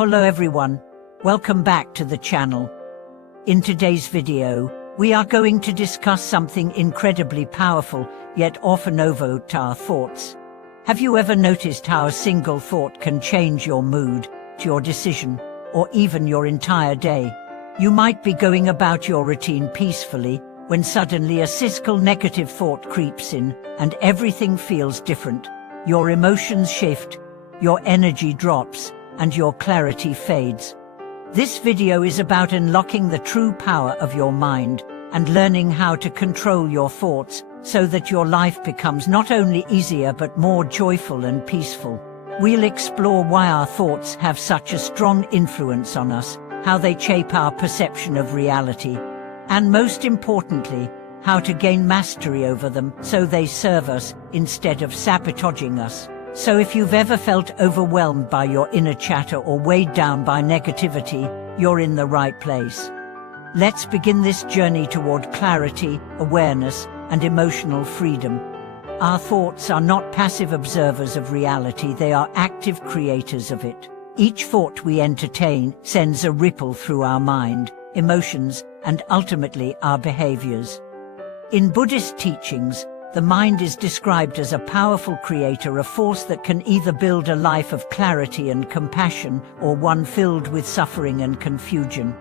Hello everyone, welcome back to the channel. In today's video, we are going to discuss something incredibly powerful, yet often overlooked: our thoughts. Have you ever noticed how a single thought can change your mood, your decision, or even your entire day? You might be going about your routine peacefully, when suddenly a single negative thought creeps in, and everything feels different. Your emotions shift, your energy drops, and your clarity fades. This video is about unlocking the true power of your mind and learning how to control your thoughts so that your life becomes not only easier but more joyful and peaceful. We'll explore why our thoughts have such a strong influence on us, how they shape our perception of reality, and most importantly, how to gain mastery over them so they serve us instead of sabotaging us. So if you've ever felt overwhelmed by your inner chatter or weighed down by negativity, you're in the right place. Let's begin this journey toward clarity, awareness, and emotional freedom. Our thoughts are not passive observers of reality, they are active creators of it. Each thought we entertain sends a ripple through our mind, emotions, and ultimately our behaviors. In Buddhist teachings, the mind is described as a powerful creator, a force that can either build a life of clarity and compassion or one filled with suffering and confusion.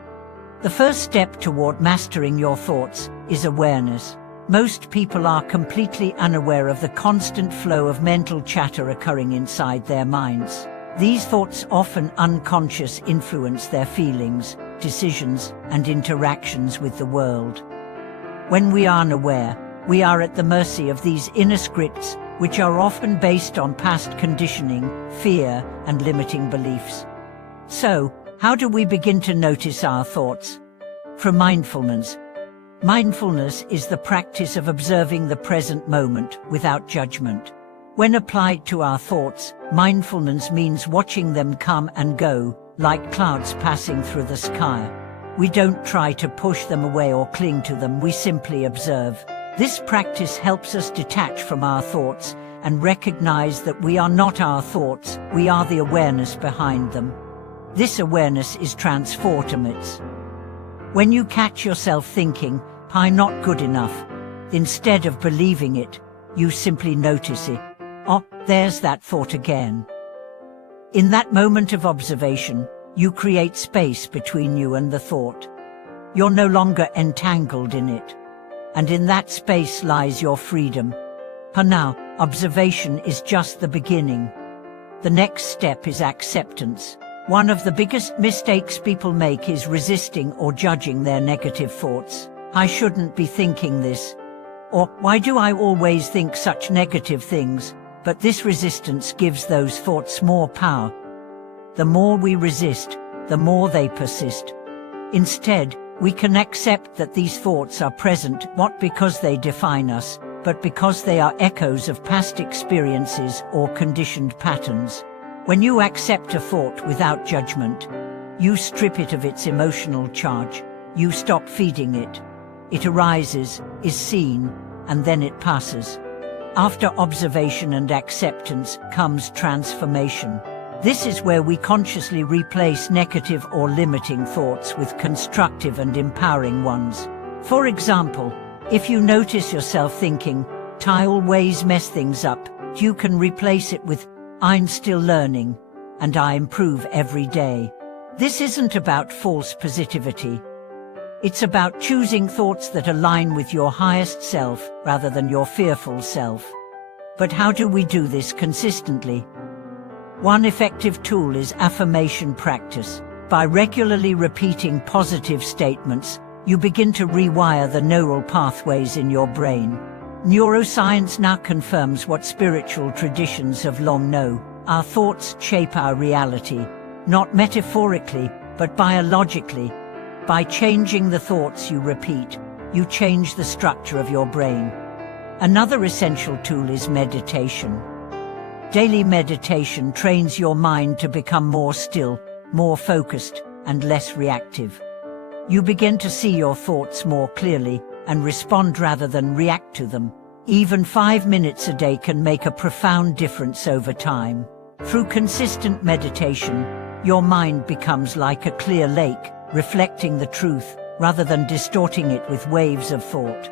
The first step toward mastering your thoughts is awareness. Most people are completely unaware of the constant flow of mental chatter occurring inside their minds. These thoughts, often unconscious, influence their feelings, decisions, and interactions with the world. When we are unaware, we are at the mercy of these inner scripts, which are often based on past conditioning, fear, and limiting beliefs. So, how do we begin to notice our thoughts? From mindfulness. Mindfulness is the practice of observing the present moment without judgment. When applied to our thoughts, mindfulness means watching them come and go, like clouds passing through the sky. We don't try to push them away or cling to them, we simply observe. This practice helps us detach from our thoughts and recognize that we are not our thoughts, we are the awareness behind them. This awareness is transformative. When you catch yourself thinking, "I'm not good enough," instead of believing it, you simply notice it. "Oh, there's that thought again." In that moment of observation, you create space between you and the thought. You're no longer entangled in it. And in that space lies your freedom. For now, observation is just the beginning. The next step is acceptance. One of the biggest mistakes people make is resisting or judging their negative thoughts. "I shouldn't be thinking this." Or, "Why do I always think such negative things?" But this resistance gives those thoughts more power. The more we resist, the more they persist. Instead, we can accept that these thoughts are present not because they define us, but because they are echoes of past experiences or conditioned patterns. When you accept a thought without judgment, you strip it of its emotional charge. You stop feeding it. It arises, is seen, and then it passes. After observation and acceptance comes transformation. This is where we consciously replace negative or limiting thoughts with constructive and empowering ones. For example, if you notice yourself thinking, "I always mess things up," you can replace it with, "I'm still learning, and I improve every day." This isn't about false positivity. It's about choosing thoughts that align with your highest self rather than your fearful self. But how do we do this consistently? One effective tool is affirmation practice. By regularly repeating positive statements, you begin to rewire the neural pathways in your brain. Neuroscience now confirms what spiritual traditions have long known. Our thoughts shape our reality, not metaphorically, but biologically. By changing the thoughts you repeat, you change the structure of your brain. Another essential tool is meditation. Daily meditation trains your mind to become more still, more focused, and less reactive. You begin to see your thoughts more clearly and respond rather than react to them. Even 5 minutes a day can make a profound difference over time. Through consistent meditation, your mind becomes like a clear lake, reflecting the truth, rather than distorting it with waves of thought.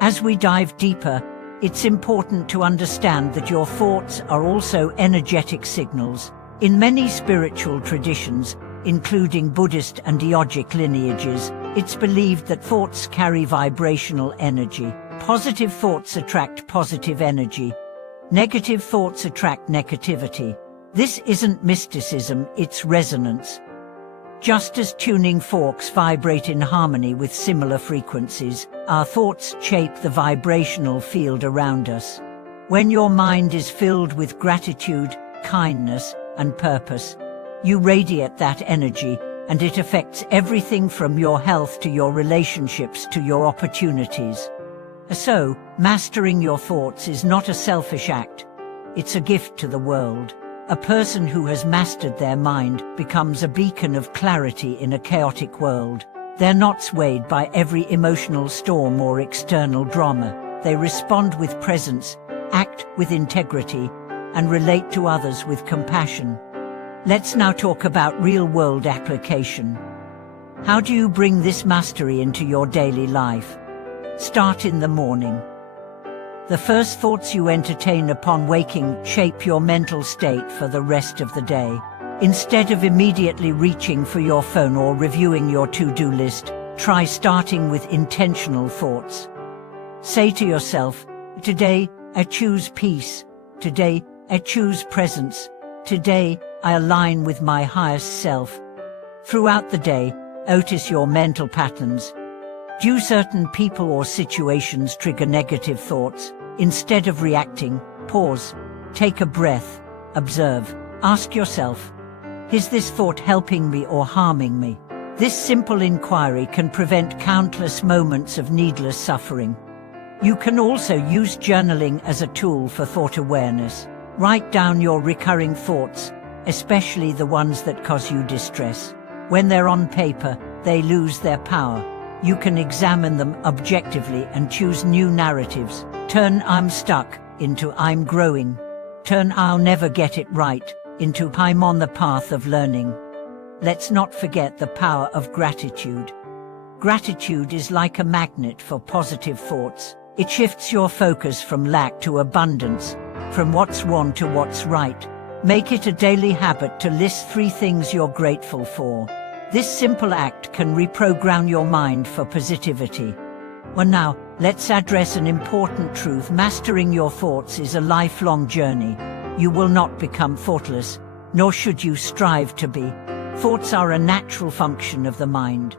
As we dive deeper, it's important to understand that your thoughts are also energetic signals. In many spiritual traditions, including Buddhist and yogic lineages, it's believed that thoughts carry vibrational energy. Positive thoughts attract positive energy. Negative thoughts attract negativity. This isn't mysticism, it's resonance. Just as tuning forks vibrate in harmony with similar frequencies, our thoughts shape the vibrational field around us. When your mind is filled with gratitude, kindness, and purpose, you radiate that energy, and it affects everything from your health to your relationships to your opportunities. So, mastering your thoughts is not a selfish act. It's a gift to the world. A person who has mastered their mind becomes a beacon of clarity in a chaotic world. They're not swayed by every emotional storm or external drama. They respond with presence, act with integrity, and relate to others with compassion. Let's now talk about real-world application. How do you bring this mastery into your daily life? Start in the morning. The first thoughts you entertain upon waking shape your mental state for the rest of the day. Instead of immediately reaching for your phone or reviewing your to-do list, try starting with intentional thoughts. Say to yourself, "Today, I choose peace. Today, I choose presence. Today, I align with my highest self." Throughout the day, notice your mental patterns. Do certain people or situations trigger negative thoughts? Instead of reacting, pause, take a breath, observe, ask yourself, is this thought helping me or harming me? This simple inquiry can prevent countless moments of needless suffering. You can also use journaling as a tool for thought awareness. Write down your recurring thoughts, especially the ones that cause you distress. When they're on paper, they lose their power. You can examine them objectively and choose new narratives. Turn "I'm stuck" into "I'm growing." Turn "I'll never get it right" into "I'm on the path of learning." Let's not forget the power of gratitude. Gratitude is like a magnet for positive thoughts. It shifts your focus from lack to abundance, from what's wrong to what's right. Make it a daily habit to list 3 things you're grateful for. This simple act can reprogram your mind for positivity. Well, now, let's address an important truth. Mastering your thoughts is a lifelong journey. You will not become thoughtless, nor should you strive to be. Thoughts are a natural function of the mind.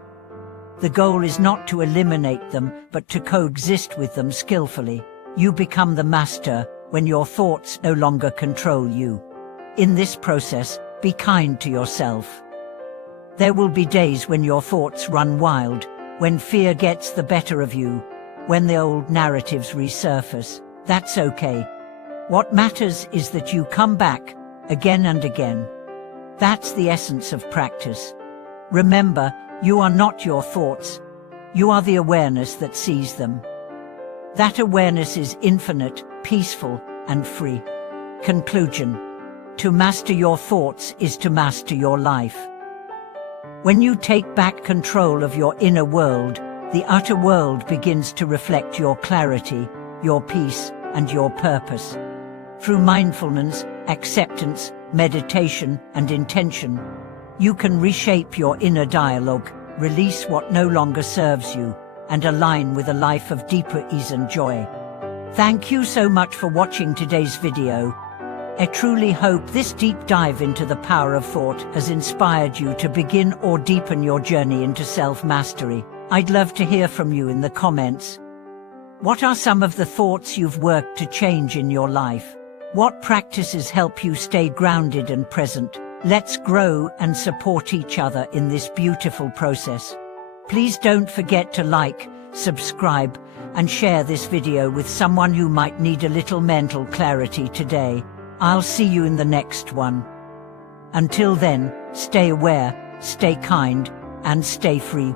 The goal is not to eliminate them, but to coexist with them skillfully. You become the master when your thoughts no longer control you. In this process, be kind to yourself. There will be days when your thoughts run wild, when fear gets the better of you, when the old narratives resurface. That's okay. What matters is that you come back, again and again. That's the essence of practice. Remember, you are not your thoughts. You are the awareness that sees them. That awareness is infinite, peaceful, and free. Conclusion. To master your thoughts is to master your life. When you take back control of your inner world, the outer world begins to reflect your clarity, your peace, and your purpose. Through mindfulness, acceptance, meditation, and intention, you can reshape your inner dialogue, release what no longer serves you, and align with a life of deeper ease and joy. Thank you so much for watching today's video. I truly hope this deep dive into the power of thought has inspired you to begin or deepen your journey into self-mastery. I'd love to hear from you in the comments. What are some of the thoughts you've worked to change in your life? What practices help you stay grounded and present? Let's grow and support each other in this beautiful process. Please don't forget to like, subscribe, and share this video with someone who might need a little mental clarity today. I'll see you in the next one. Until then, stay aware, stay kind, and stay free.